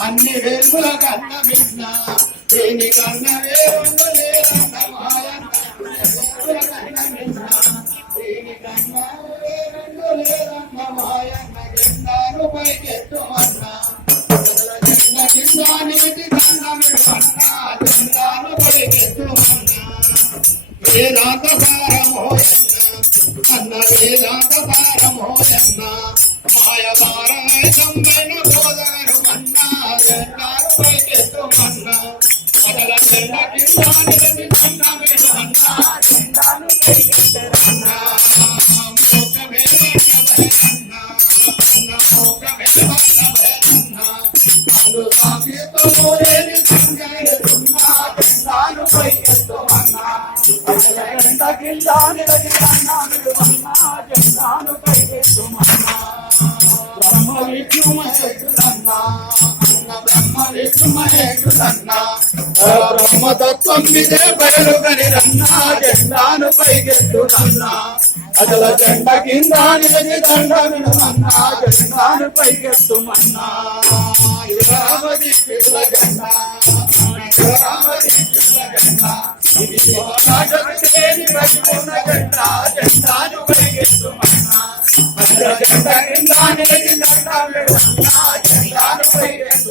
అన్ని వెలుగుల కన్న మిన్న దేని కన్న వేరు లేదన్న మాయన్న దేని కన్న వేరు లేదన్న మాయన్న గిందాను పైకెత్తుమన్నా గిందానికి దండమిడమన్నా గిందాను పైకెత్తుమన్నా వేదాంత సారమోయన్న అన్న వేదాంత సారమోయన్న మాయదారాయ సంబైన సోదరు అన్నా గిందాను పైకెత్తుమన్నా మొదల చెండ గిందానికి దండమిడమన్నా గిందాను పైకెత్తుమన్నా బ్రహ్మతత్వం ఇదే బయలుగని రన్నా జెండాను పైకెత్తునన్నా అసలు జెండ కింద నిలచి దండ వినమన్నా జెండాను పైకెత్తుమన్నా రామది పిల్ల జెండ రామది పిల్ల జెండ ఇది శివరాజని ప్రతిపూర్ణ జెండ జెండాను పైకెత్తుమన్నా అసలు జెండ కింద నిలచి దండ వినమన్నా జెండాను పైకెత్తుమన్నా